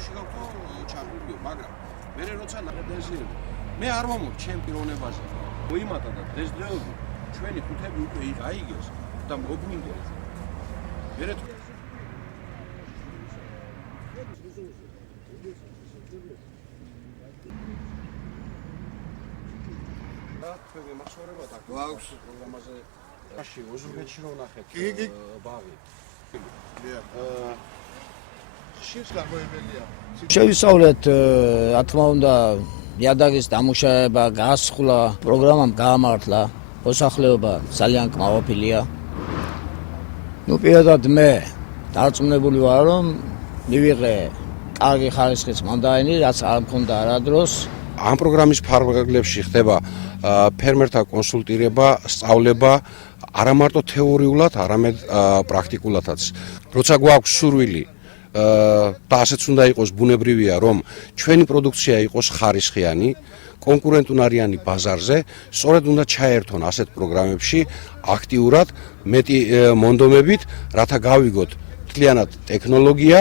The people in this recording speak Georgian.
პროგრამებში გაქვთ ჩართული, მაგრამ მე როცა ნახებდენზირები მე არ მომობ ჩემ პიროვნებაზე. მოიმატა და დღესდღეობით ჩვენი ხუთები უკვე აიგეს და მოგვინდათ. მე რა თქვენი მახსოვრება აქვს პროგრამაზეაში ოზურგეთში რომ ნახეთ ბაღი. შენს გამოებელია. შევისწავლეთ, რა თქმა უნდა, იადაგის დამუშავება, გასხლა, პროგრამამ გაამართლა, მოსახლეობა ძალიან კმაყოფილია. პირადად მე დარწმუნებული ვარ, რომ მივიღე კარგი ხარისხის მანდაინი, რაც არ მქონდა არადროს. ამ პროგრამის ფარგლებში ხდება ფერმერთა კონსულტირება, სწავლება, არა მარტო თეორიულად, არამედ პრაქტიკულადაც. როცა გვაქვს სურვილი და ასეც უნდა იყოს ბუნებრივია, რომ ჩვენი პროდუქცია იყოს ხარისხიანი, კონკურენტუნარიანი ბაზარზე, სწორედ უნდა ჩაერთონ ასეთ პროგრამებში აქტიურად, მეტი მონდომებით, რათა გავიგოთ მთლიანად ტექნოლოგია.